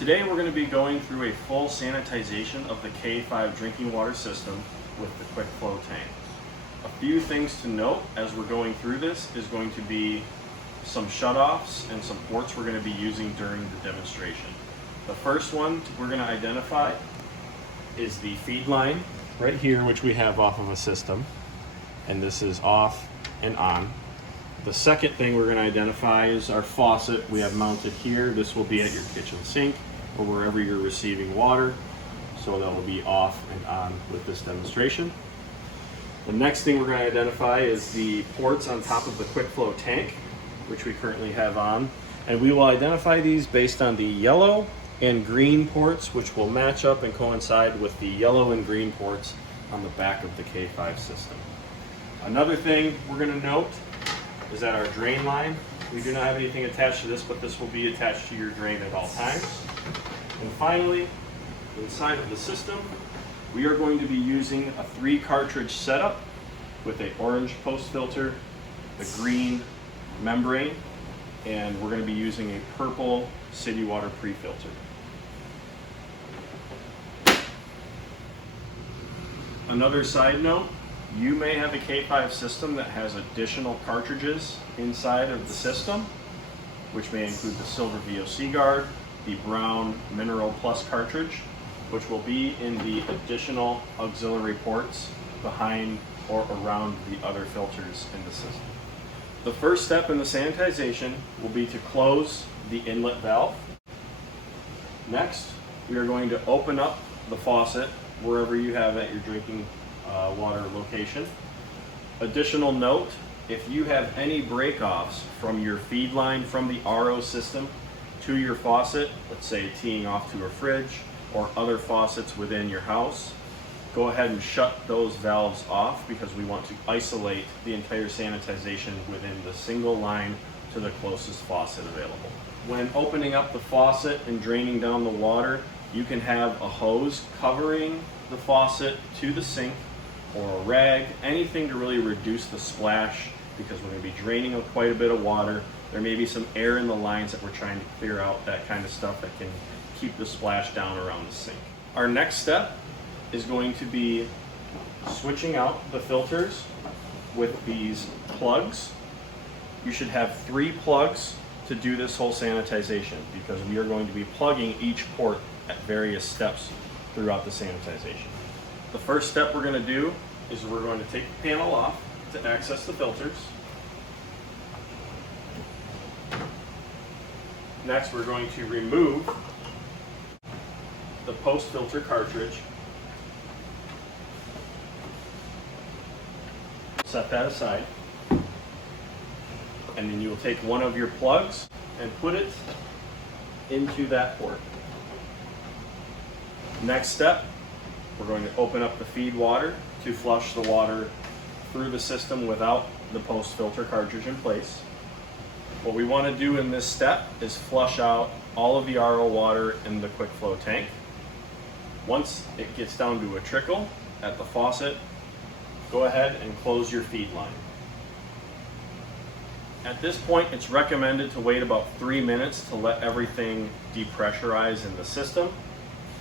Today we're going to be going through a full sanitization of the K5 drinking water system with the quick flow tank. A few things to note as we're going through this is going to be some shutoffs and some ports we're going to be using during the demonstration. The first one we're going to identify is the feed line right here, which we have off of a system, and this is off and on. The second thing we're going to identify is our faucet we have mounted here. This will be at your kitchen sink or wherever you're receiving water, so that will be off and on with this demonstration. The next thing we're going to identify is the ports on top of the quick flow tank, which we currently have on, and we will identify these based on the yellow and green ports, which will match up and coincide with the yellow and green ports on the back of the K5 system. Another thing we're going to note is that our drain line, we do not have anything attached to this, but this will be attached to your drain at all times. And finally, inside of the system, we are going to be using a 3 cartridge setup with an orange post filter, the green membrane, and we're going to be using a purple city water pre-filter. Another side note, you may have a K5 system that has additional cartridges inside of the system, which may include the silver VOC guard, the brown Mineral Plus cartridge, which will be in the additional auxiliary ports behind or around the other filters in the system. The first step in the sanitization will be to close the inlet valve. Next, we are going to open up the faucet wherever you have at your drinking water location. Additional note, if you have any break-offs from your feed line from the RO system to your faucet, let's say teeing off to a fridge or other faucets within your house, go ahead and shut those valves off, because we want to isolate the entire sanitization within the single line to the closest faucet available. When opening up the faucet and draining down the water, you can have a hose covering the faucet to the sink or a rag, anything to really reduce the splash, because we're going to be draining quite a bit of water. There may be some air in the lines that we're trying to clear out, that kind of stuff that can keep the splash down around the sink. Our next step is going to be switching out the filters with these plugs. You should have 3 plugs to do this whole sanitization, because we are going to be plugging each port at various steps throughout the sanitization. The first step we're going to do is we're going to take the panel off to access the filters. Next, we're going to remove the post filter cartridge. Set that aside. And then you will take one of your plugs and put it into that port. Next step, we're going to open up the feed water to flush the water through the system without the post filter cartridge in place. What we want to do in this step is flush out all of the RO water in the quick flow tank. Once it gets down to a trickle at the faucet, go ahead and close your feed line. At this point, it's recommended to wait about 3 minutes to let everything depressurize in the system,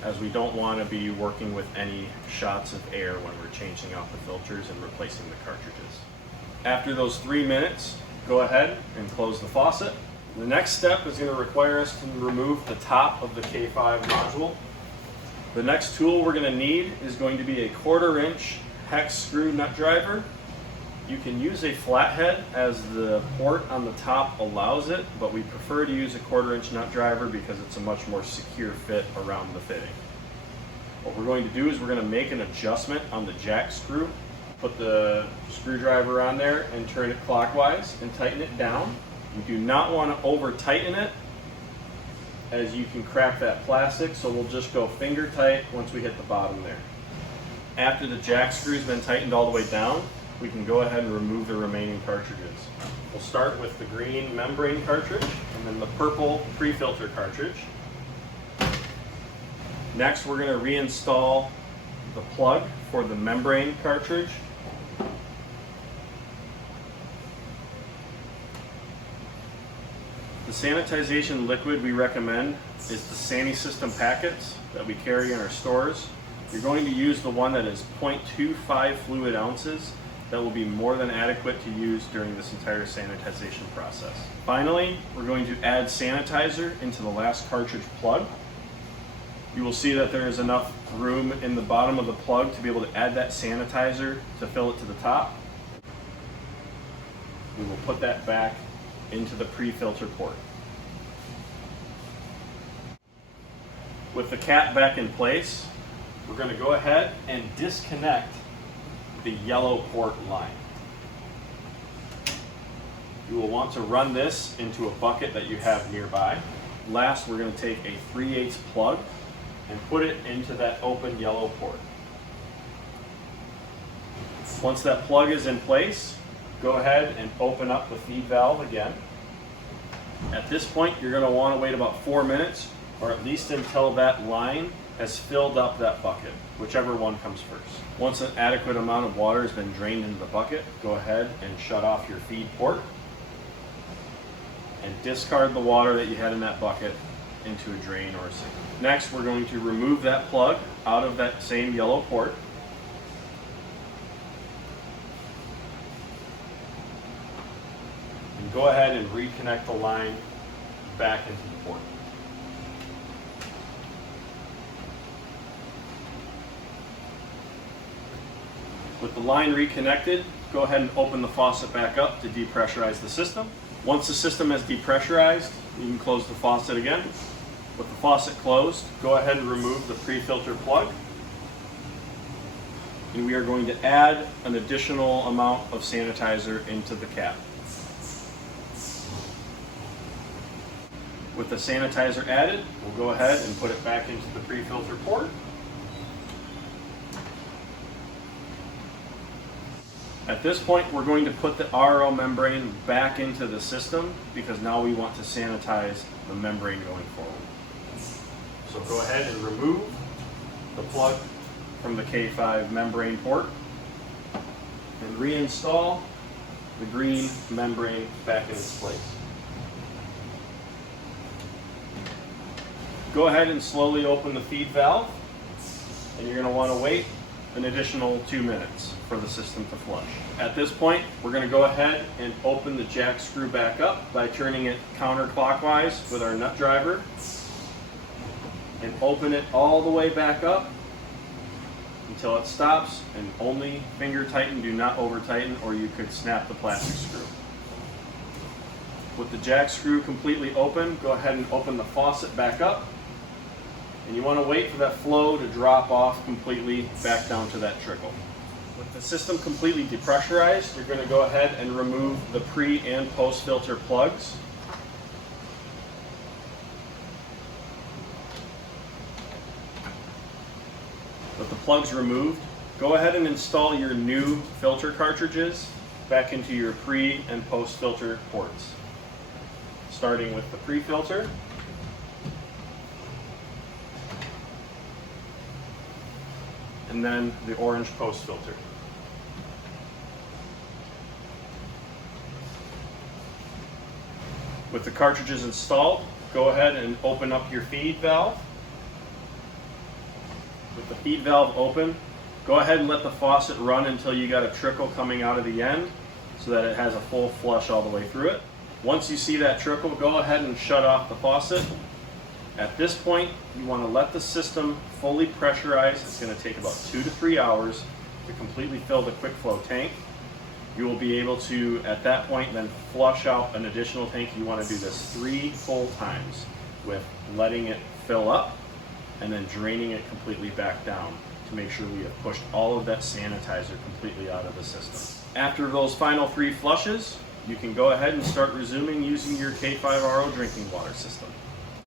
as we don't want to be working with any shots of air when we're changing out the filters and replacing the cartridges. After those 3 minutes, go ahead and close the faucet. The next step is going to require us to remove the top of the K5 module. The next tool we're going to need is going to be a 1/4 inch hex screw nut driver. You can use a flathead as the port on the top allows it, but we prefer to use a 1/4 inch nut driver because it's a much more secure fit around the fitting. What we're going to do is we're going to make an adjustment on the jack screw. Put the screwdriver on there and turn it clockwise and tighten it down. You do not want to over tighten it, as you can crack that plastic, so we'll just go finger tight once we hit the bottom there. After the jack screw's been tightened all the way down, we can go ahead and remove the remaining cartridges. We'll start with the green membrane cartridge and then the purple pre-filter cartridge. Next, we're going to reinstall the plug for the membrane cartridge. The sanitization liquid we recommend is the SaniSystem packets that we carry in our stores. You're going to use the one that is 0.25 fluid ounces. That will be more than adequate to use during this entire sanitization process. Finally, we're going to add sanitizer into the last cartridge plug. You will see that there is enough room in the bottom of the plug to be able to add that sanitizer to fill it to the top. We will put that back into the pre-filter port. With the cap back in place, we're going to go ahead and disconnect the yellow port line. You will want to run this into a bucket that you have nearby. Last, we're going to take a 3/8 plug and put it into that open yellow port. Once that plug is in place, go ahead and open up the feed valve again. At this point, you're going to want to wait about 4 minutes, or at least until that line has filled up that bucket, whichever one comes first. Once an adequate amount of water has been drained into the bucket, go ahead and shut off your feed port and discard the water that you had in that bucket into a drain or a sink. Next, we're going to remove that plug out of that same yellow port. And go ahead and reconnect the line back into the port. With the line reconnected, go ahead and open the faucet back up to depressurize the system. Once the system has depressurized, you can close the faucet again. With the faucet closed, go ahead and remove the pre-filter plug. And we are going to add an additional amount of sanitizer into the cap. With the sanitizer added, we'll go ahead and put it back into the pre-filter port. At this point, we're going to put the RO membrane back into the system because now we want to sanitize the membrane going forward. So go ahead and remove the plug from the K5 membrane port and reinstall the green membrane back in its place. Go ahead and slowly open the feed valve, and you're going to want to wait an additional 2 minutes for the system to flush. At this point, we're going to go ahead and open the jack screw back up by turning it counterclockwise with our nut driver and open it all the way back up until it stops, and only finger tighten, do not over tighten, or you could snap the plastic screw. With the jack screw completely open, go ahead and open the faucet back up. And you want to wait for that flow to drop off completely back down to that trickle. With the system completely depressurized, you're going to go ahead and remove the pre and post filter plugs. With the plugs removed, go ahead and install your new filter cartridges back into your pre and post filter ports. Starting with the pre-filter. And then the orange post filter. With the cartridges installed, go ahead and open up your feed valve. With the feed valve open, go ahead and let the faucet run until you got a trickle coming out of the end so that it has a full flush all the way through it. Once you see that trickle, go ahead and shut off the faucet. At this point, you want to let the system fully pressurize. It's going to take about 2 to 3 hours to completely fill the quick flow tank. You will be able to, at that point, then flush out an additional tank. You want to do this 3 full times with letting it fill up and then draining it completely back down to make sure we have pushed all of that sanitizer completely out of the system. After those final 3 flushes, you can go ahead and start resuming using your K5 RO drinking water system.